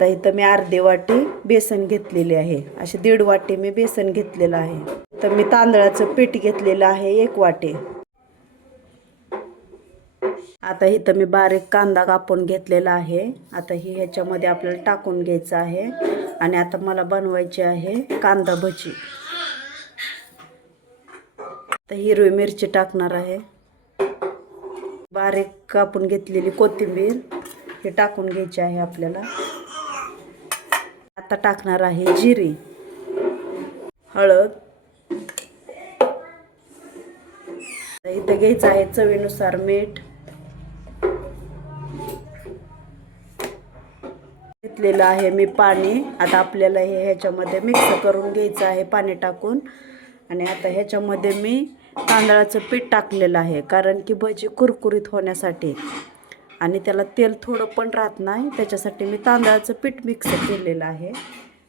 आता इथं मी अर्धी वाटी बेसन घेतलेली आहे, अशी 1.5 वाटी मी बेसन घेतलेलं आहे. तर मी तांदळाचं पीठ घेतलेलं आहे 1 वाटी. आता इथं मी बारीक कांदा कापून घेतलेला आहे. आता ही ह्याच्यामध्ये आपल्याला टाकून घ्यायचं आहे. आणि आता मला बनवायची आहे कांदा भजी. तर हिरवी मिरची टाकणार आहे, बारीक कापून घेतलेली कोथिंबीर हे टाकून घ्यायची आहे आपल्याला. आता टाकणार आहे जिरे, हळद. इथं घ्यायचं आहे चवीनुसार मीठ. घेतलेलं आहे मी पाणी. आता आपल्याला हे ह्याच्यामध्ये मिक्स करून घ्यायचं आहे पाणी टाकून. आणि आता ह्याच्यामध्ये मी तांदळाचं पीठ टाकलेलं आहे, कारण की भजी कुरकुरीत होण्यासाठी आणि त्याला तेल थोडं पण राहत नाही, त्याच्यासाठी मी तांदळाचं पीठ मिक्स केलेलं आहे.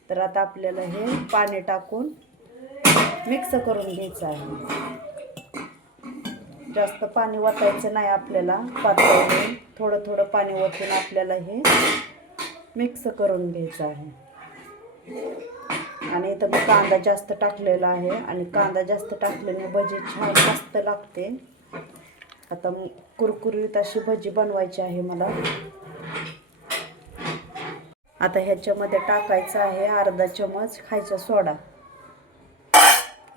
तर आता आपल्याला हे पाणी टाकून मिक्स करून घ्यायचं आहे. जास्त पाणी ओतायचं नाही आपल्याला, पातळ थोडं थोडं पाणी ओतून आपल्याला हे मिक्स करून घ्यायचं आहे. आणि इथं मी कांदा जास्त टाकलेला आहे, आणि कांदा जास्त टाकल्याने भजी छान मस्त लागते. आता कुरकुरीत अशी भजी बनवायची आहे मला. आता ह्याच्यामध्ये टाकायचं आहे अर्धा चमच खायचा सोडा.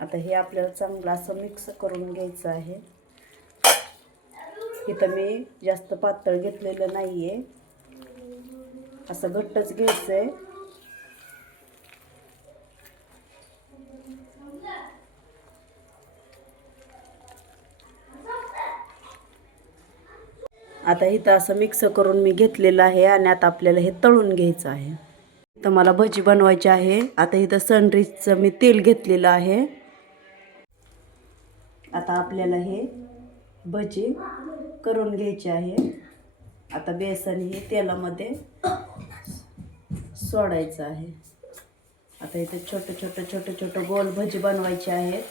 आता हे आपल्याला चांगलं असं मिक्स करून घ्यायचं आहे. इथं मी जास्त पातळ घेतलेलं नाहीये, असं घट्टच घ्यायचंय. आता इथं असं मिक्स करून मी घेतलेलं आहे. आणि आता आपल्याला हे तळून घ्यायचं आहे. तर मला भजी बनवायची आहे. आता इथं सनराईजचं मी तेल घेतलेलं आहे. आता आपल्याला हे भजी करून घ्यायचे आहे. आता बेसन हे तेलामध्ये सोडायचं आहे. आता इथे छोटे छोटे गोल भजी बनवायचे आहेत.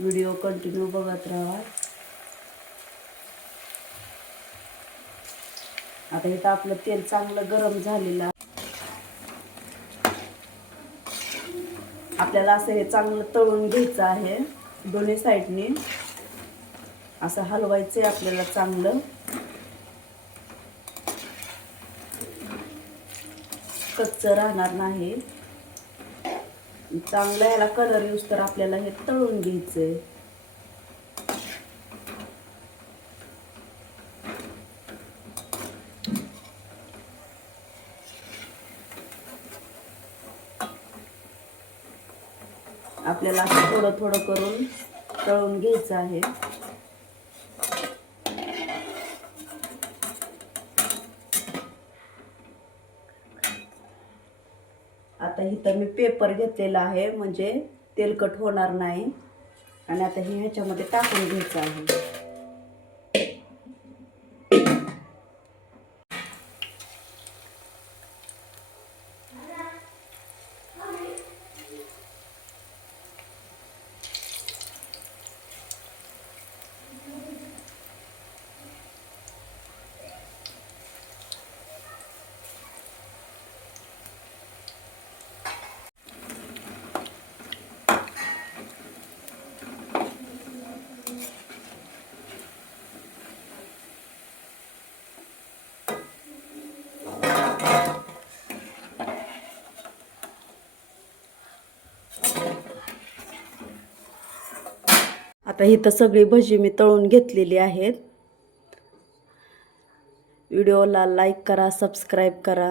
व्हिडिओ कंटिन्यू बघत राहा. आता इथं आपलं तेल चांगलं गरम झालेलं आहे. आपल्याला असं हे चांगलं तळून घ्यायचं आहे. दोन्ही साईडने असं हलवायचं आहे आपल्याला चांगलं. कच्चं राहणार नाही. चांगला याला कलर येऊस तर आपल्याला हे तळून घ्यायचंय. आपल्याला असं थोडं थोडं करून तळून घ्यायचं आहे. आता इथं मी पेपर घेतलेला आहे, म्हणजे तेलकट होणार नाही. आणि आता हे ह्याच्यामध्ये टाकून घ्यायचं आहे. आता इथं सगळी भजी मी तळून घेतलेली आहेत. व्हिडिओला लाईक करा, सबस्क्राईब करा.